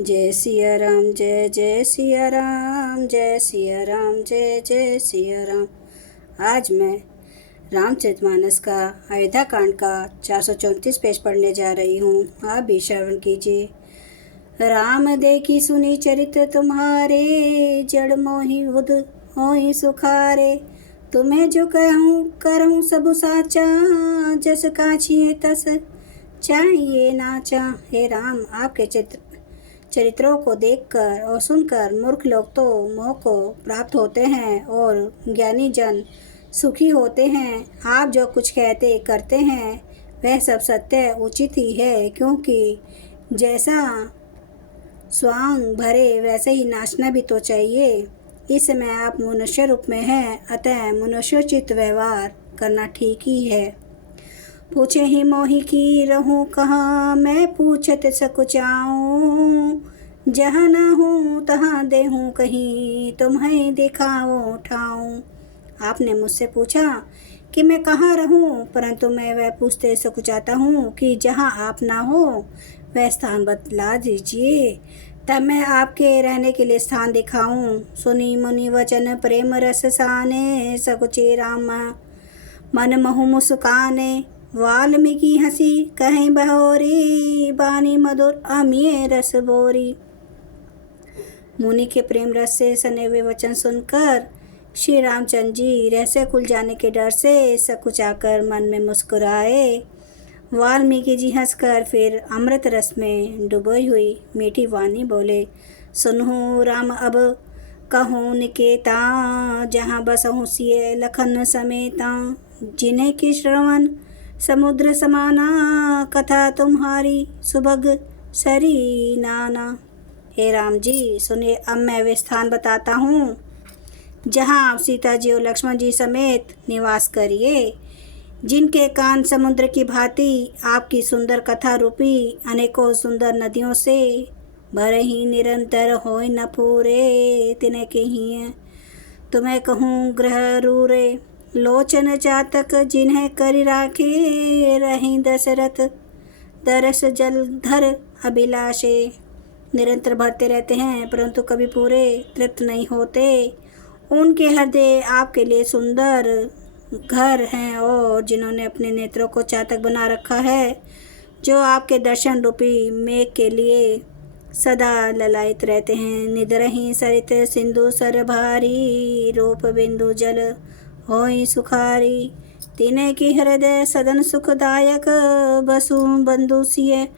जय सिया राम, जय जय सिया राम, जय सिया राम, जय जय सिया राम। आज मैं रामचरितमानस का अयोध्या कांड का 434 पेज पढ़ने जा रही हूँ। आप भी श्रवण कीजिए। राम देखी सुनी चरित तुम्हारे, जड़ मोहि बुध होई सुखारे। तुम्हें जो कहूँ करहूँ सब साचा, जस काछिए तस चाहिए नाचा। हे राम, आपके चरित्रों को देखकर और सुनकर मूर्ख लोग तो मोह को प्राप्त होते हैं और ज्ञानी जन सुखी होते हैं। आप जो कुछ कहते करते हैं वह सब सत्य उचित ही है, क्योंकि जैसा स्वांग भरे वैसे ही नाचना भी तो चाहिए। इस समय आप मनुष्य रूप में हैं, अतः मनुष्योचित व्यवहार करना ठीक ही है। पूछे ही मोहि की रहूं कहाँ, मैं पूछत सकुचाऊं। जहाँ न हूँ तहाँ देहूँ कहीं, तुम्हें दिखाओ ठाऊं। आपने मुझसे पूछा कि मैं कहाँ रहूं, परंतु मैं वह पूछते सकुचाता हूँ कि जहाँ आप ना हो वह स्थान बतला दीजिए, तब मैं आपके रहने के लिए स्थान दिखाऊं। सुनी मुनि वचन प्रेम रस साने, सकुचे राम मन महु मुस्काने। वाल्मीकि हंसी कहें बहोरी, बानी मधुर अमिये रस बोरी। मुनि के प्रेम रस से सने हुए वचन सुनकर श्री रामचंद्र जी रहस्य खुल जाने के डर से सकुचाकर मन में मुस्कुराए। वाल्मीकि जी हंसकर फिर अमृत रस में डुबोई हुई मीठी वाणी बोले, सुनहु राम अब कहूँ निकेता, जहाँ बसहूँ सिय लखन समेता। जिन्हें की श्रवण समुद्र समाना, कथा तुम्हारी सुभग सरी नाना। हे राम जी, सुनिए, अब मैं वे स्थान बताता हूँ जहाँ आप सीता जी और लक्ष्मण जी समेत निवास करिए, जिनके कान समुद्र की भांति आपकी सुंदर कथा रूपी अनेकों सुंदर नदियों से भरे ही निरंतर होय न पूरे। तिन्हें के ही तुम्हें कहूँ ग्रह रूरे, लोचन चातक जिन्हें करि राखे। रही दशरथ दरस जलधर अभिलाषे। निरंतर भरते रहते हैं परंतु कभी पूरे तृप्त नहीं होते। उनके हृदय आपके लिए सुंदर घर हैं और जिन्होंने अपने नेत्रों को चातक बना रखा है, जो आपके दर्शन रूपी मेघ के लिए सदा ललायित रहते हैं। निदरही सरित सिंधु सर भारी, रूप बिंदु जल होई सुखारी। तिन्हें की हृदय सदन सुखदायक, बसु बंधु सिय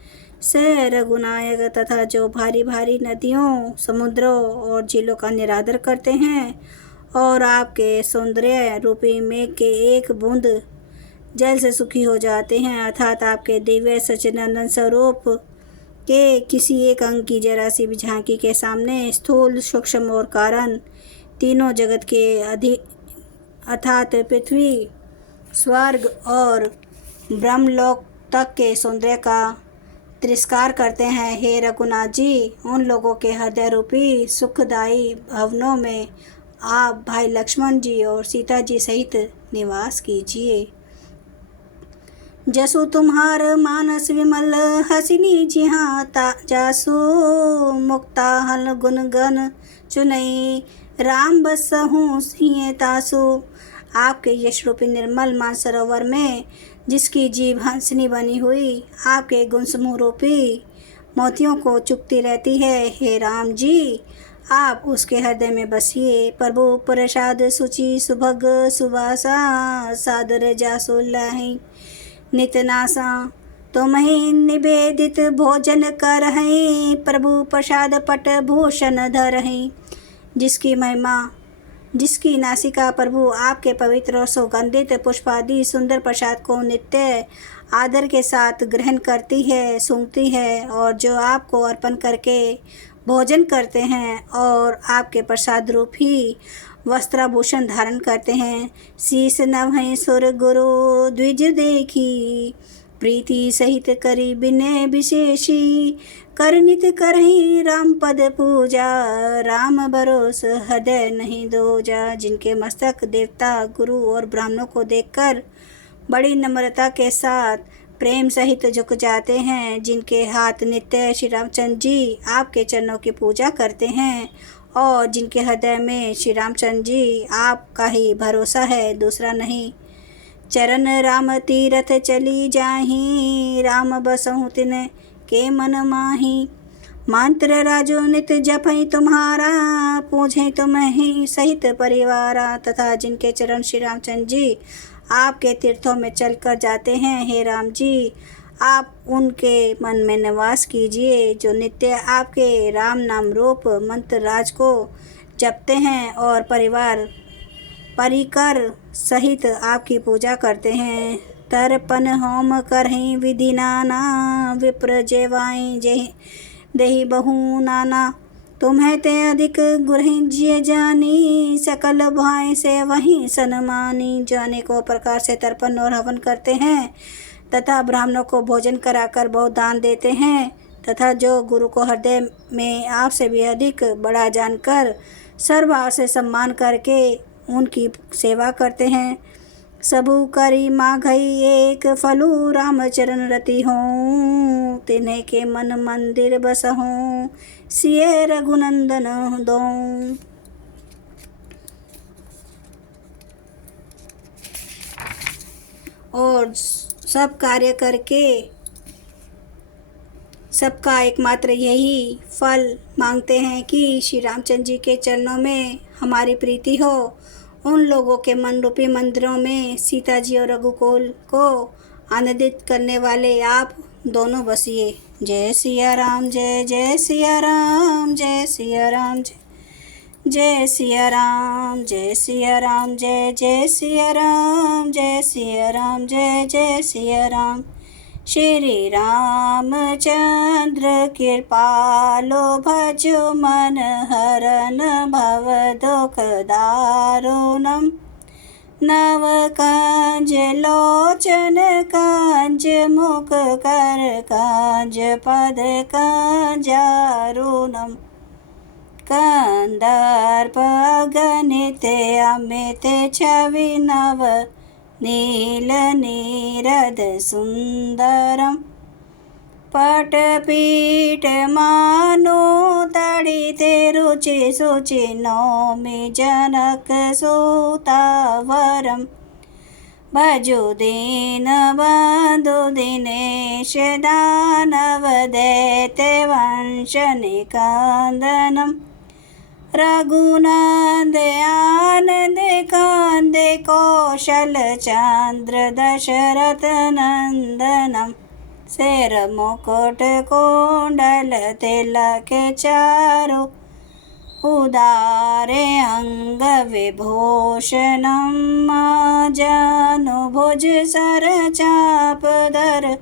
से रघुनायक। तथा जो भारी भारी नदियों समुद्रों और झीलों का निरादर करते हैं और आपके सौंदर्य रूपी मेघ के एक बूंद जल से सुखी हो जाते हैं, अर्थात आपके दिव्य सच्चिदानंद स्वरूप के किसी एक अंग की जरा सी भी झांकी के सामने स्थूल सूक्ष्म और कारण तीनों जगत के अर्थात पृथ्वी, स्वर्ग और ब्रह्मलोक तक के सौंदर्य का तिरस्कार करते हैं। हे रघुनाथ जी, उन लोगों के हृदय रूपी सुखदायी भवनों में आप भाई लक्ष्मण जी और सीता जी सहित निवास कीजिए। जसु तुम्हार मानस विमल, हसिनी जिहाँ जासु। मुक्ता हल गुण गन चुनई, राम बसहूँ सिंह तासु। आपके यश रूपी निर्मल मानसरोवर में जिसकी जीभ हंसनी बनी हुई आपके गुण समूह रूपी मोतियों को चुगती रहती है, हे राम जी, आप उसके हृदय में बसिए। प्रभु प्रसाद सुचि सुभग सुवासा, सादर जासु लाहि नितनासा। तुम्हें निवेदित भोजन करहि, प्रभु प्रसाद पट भूषण धरहि। जिसकी महिमा, जिसकी नासिका प्रभु आपके पवित्र और सुगंधित पुष्पादि सुंदर प्रसाद को नित्य आदर के साथ ग्रहण करती है, सूंघती है, और जो आपको अर्पण करके भोजन करते हैं और आपके प्रसाद रूप ही वस्त्राभूषण धारण करते हैं। शीस नभहि सुर गुरु द्विज देखी, प्रीति सहित करी विनय विशेषी। कर नित करहि राम पद पूजा, राम भरोस हृदय नहीं दोजा। जिनके मस्तक देवता गुरु और ब्राह्मणों को देखकर बड़ी नम्रता के साथ प्रेम सहित झुक जाते हैं, जिनके हाथ नित्य श्री रामचंद्र जी आपके चरणों की पूजा करते हैं और जिनके हृदय में श्री रामचंद्र जी आपका ही भरोसा है, दूसरा नहीं। चरण राम तीरथ चली जाही, राम बसहु तिन के मन माही। मंत्र राजो नित जपई तुम्हारा, पूछे तुम्हें सहित परिवारा। तथा जिनके चरण श्री रामचंद्र जी आपके तीर्थों में चलकर जाते हैं, हे राम जी आप उनके मन में निवास कीजिए, जो नित्य आपके राम नाम रूप मंत्र राज को जपते हैं और परिवार परिकर सहित आपकी पूजा करते हैं। तर्पण होम करहीं विधि नाना, विप्र जेवाई जय देहि बहु नाना। तुम्हें ते अधिक गुरहि जिय जानी, सकल भाई से वहीं सनमानी। जो अनेकों प्रकार से तर्पण और हवन करते हैं तथा ब्राह्मणों को भोजन कराकर बहुत दान देते हैं, तथा जो गुरु को हृदय में आपसे भी अधिक बड़ा जानकर सर्वभाव से सम्मान करके उनकी सेवा करते हैं, सबु करी माघई एक फलु, राम चरण रति हों तिन्हें के मन मंदिर बसहों, सिए रघुनंदन दों। और सब कार्य करके सबका एकमात्र यही फल मांगते हैं कि श्री रामचंद्र जी के चरणों में हमारी प्रीति हो। उन लोगों के मन रूपी मंदिरों में सीता जी और रघुकुल को आनंदित करने वाले आप दोनों बसिए। जय सिया राम, जय जय सिया राम, जय सिया राम, जय सिया राम, जय सिया राम, जय जय सिया राम, जय सिया राम, जय जय सिया राम। श्री रामचंद्र कृपालो, भजो मन हरन भव दुख दारुणम। नव कांज लोचन कांज, मुख कर कांज, पद कांजारुणम। कंदर्प गणित अमित छवि नव, नील नीरद सुंदरम। पटपीठ मानो तड़िते, रुचि सुचि नौमि जनक सुतावरम। भजो दीन बंधु दिनेश, दानव दैत्य वंश निकंदनम। रघुनंद आनंद कांद, कौशल चंद्र दशरथ नंदनम। शेर मुकुट कुंडल तिलक चारु, उदारे अंग विभूषणम। जानुभुज सर चाप धर,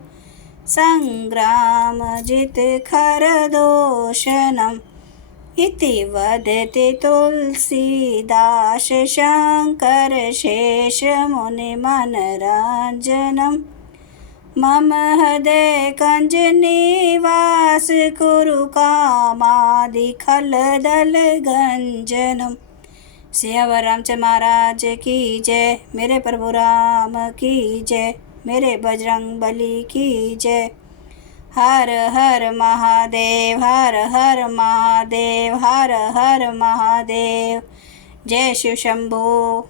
संग्राम जित खर दूषणम। इति वदति तुलसीदास, शंकर शेष मुनि मनरंजनम। मम हृदय कंज निवास, कुरु कामादि खल दल गंजनम। सियावर रामचंद्र महाराज की जय, मेरे प्रभु राम की जय, मेरे बजरंग बली की जय। हर हर महादेव, हर हर महादेव, हर हर महादेव। जय शिव शंभो।